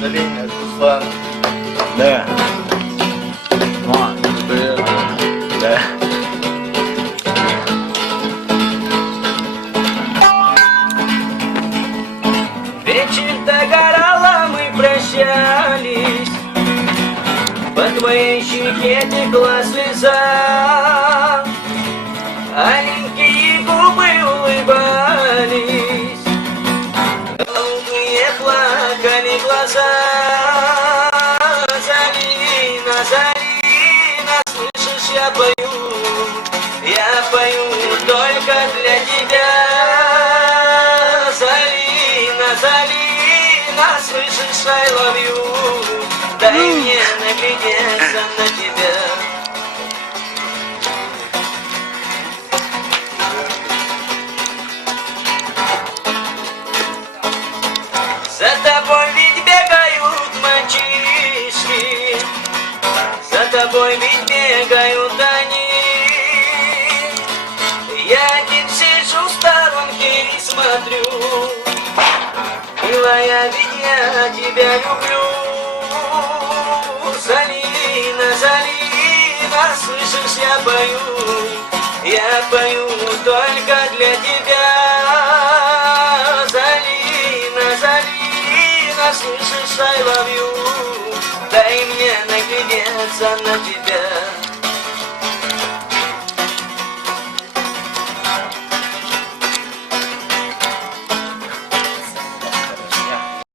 Залиня, Руслан. Да. Мам, привет. Да. Вечер догорала, мы прощались. По твоей щеке текла слеза. Аленькие губы улыбались, голубые плакали глаза. Залина, Залина, слышишь, я пою только для тебя. Залина, Залина, слышишь, I love you, дай мне наглядеться на тебя. За тобой ведь бегают мальчишки, за тобой ведь бегают они. Я один сижу в сторонке и смотрю. Милая, ведь я тебя люблю. Залина, Залина, слышишь, я пою только для тебя. Залина, Залина, слышишь, I love you, дай мне наглядеться на тебя.